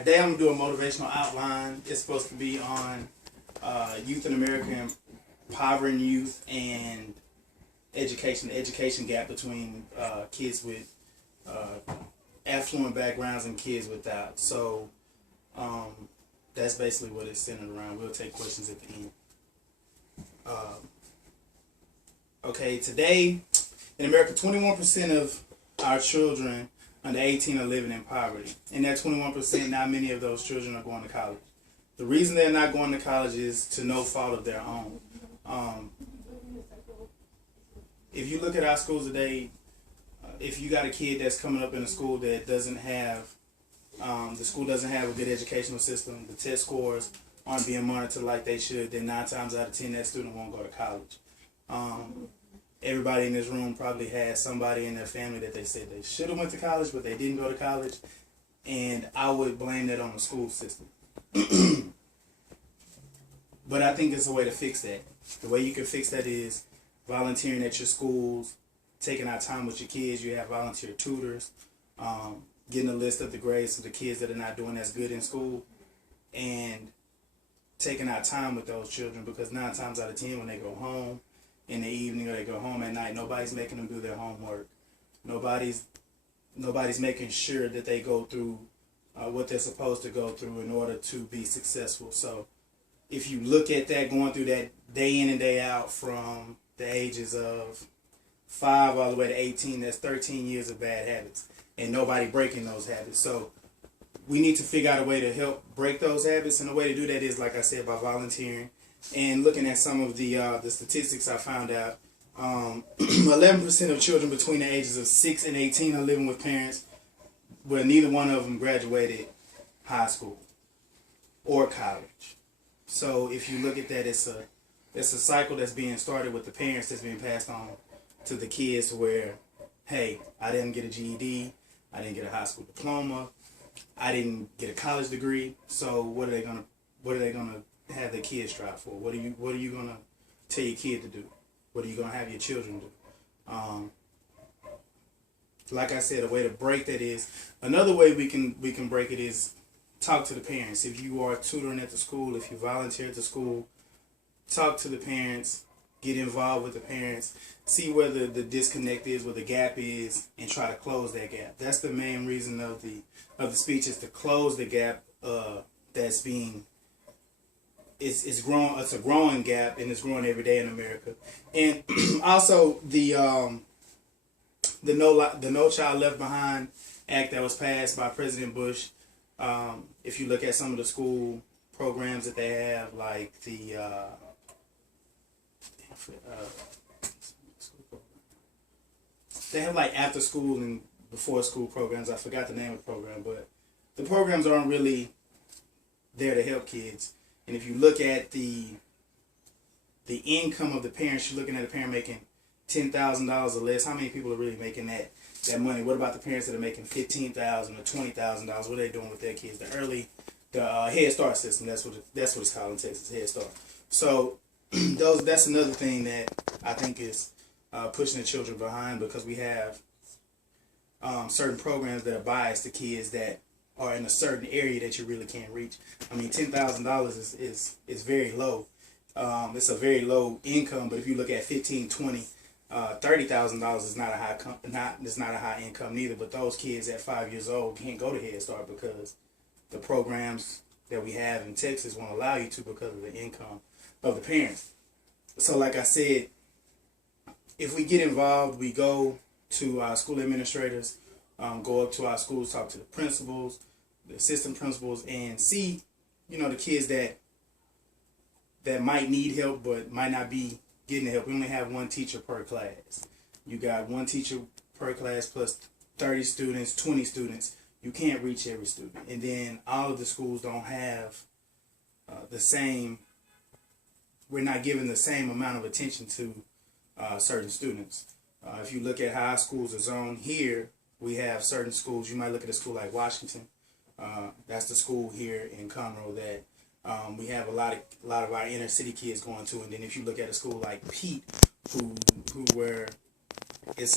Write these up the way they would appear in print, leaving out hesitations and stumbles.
Alright, today I'm going to do a motivational outline. It's supposed to be on youth in America and poverty in youth and education, the education gap between kids with affluent backgrounds and kids without. So that's basically what it's centered around. We'll take questions at the end. Okay, today in America, 21% of our children under 18 are living in poverty. And that 21%, not many of those children are going to college. The reason they're not going to college is to no fault of their own. If you look at our schools today, if you got a kid that's coming up in a school that doesn't have, the school doesn't have a good educational system, the test scores aren't being monitored like they should, then 9 times out of 10 that student won't go to college. Everybody in this room probably has somebody in their family that they said they should have went to college, but they didn't go to college, and I would blame that on the school system. But I think there's a way to fix that. The way you can fix that is volunteering at your schools, taking out time with your kids. You have volunteer tutors, getting a list of the grades of the kids that are not doing as good in school, and taking out time with those children, because 9 times out of 10 when they go home in the evening or they go home at night, nobody's making them do their homework. Nobody's making sure that they go through what they're supposed to go through in order to be successful. So if you look at that, going through that day in and day out from the ages of 5 all the way to 18, that's 13 years of bad habits, and nobody breaking those habits. So we need to figure out a way to help break those habits, and the way to do that is, like I said, by volunteering. And looking at some of the statistics, I found out 11% of children between the ages of 6 and 18 are living with parents where neither one of them graduated high school or college. So if you look at that, it's a cycle that's being started with the parents that's being passed on to the kids, where, hey, I didn't get a GED, I didn't get a high school diploma, I didn't get a college degree. So what are they gonna have their kids strive for? What are you gonna tell your kid to do? What are you gonna have your children do? Like I said, a way to break that is, another way we can break it is talk to the parents. If you are tutoring at the school, if you volunteer at the school, talk to the parents, get involved with the parents, see where the disconnect is, where the gap is, and try to close that gap. That's the main reason of the speech, is to close the gap that's being. It's a growing gap, and it's growing every day in America. And also the No Child Left Behind Act that was passed by President Bush. If you look at some of the school programs that they have, like they have like after school and before school programs. I forgot the name of the program, but the programs aren't really there to help kids. And if you look at the income of the parents, you're looking at a parent making $10,000 or less. How many people are really making that money? What about the parents that are making $15,000 or $20,000? What are they doing with their kids? The Head Start system. That's what it's called in Texas, Head Start. So that's another thing that I think is pushing the children behind, because we have certain programs that are biased to kids that are in a certain area that you really can't reach. I mean, $10,000 is very low. It's a very low income, but if you look at $15,000, $20,000, $30,000 is not a high income neither. But those kids at 5 years old can't go to Head Start because the programs that we have in Texas won't allow you to, because of the income of the parents. So like I said, if we get involved, we go to our school administrators, go up to our schools, talk to the principals, the assistant principals, and see, the kids that might need help but might not be getting the help. We only have one teacher per class. You got one teacher per class plus 30 students, 20 students. You can't reach every student. And then all of the schools don't have the same, we're not giving the same amount of attention to certain students. If you look at how our schools are zoned here, we have certain schools. You might look at a school like Washington. That's the school here in Conroe that we have a lot of our inner city kids going to. And then if you look at a school like Pete, where it's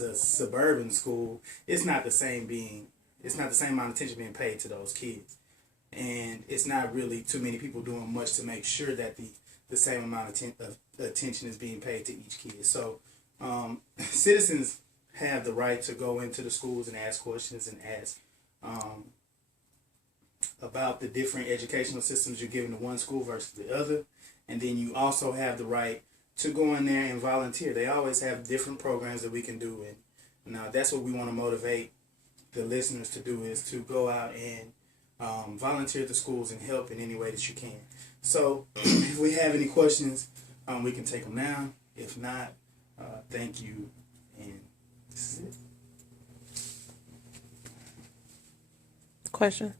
a suburban school, it's not the same being it's not the same amount of attention being paid to those kids. And it's not really too many people doing much to make sure that the same amount of attention is being paid to each kid. So citizens have the right to go into the schools and ask questions and ask about the different educational systems you're giving to one school versus the other. And then you also have the right to go in there and volunteer. They always have different programs that we can do. And now that's what we want to motivate the listeners to do, is to go out and volunteer at the schools and help in any way that you can. So if we have any questions, we can take them now. If not, thank you. And this is it. Question?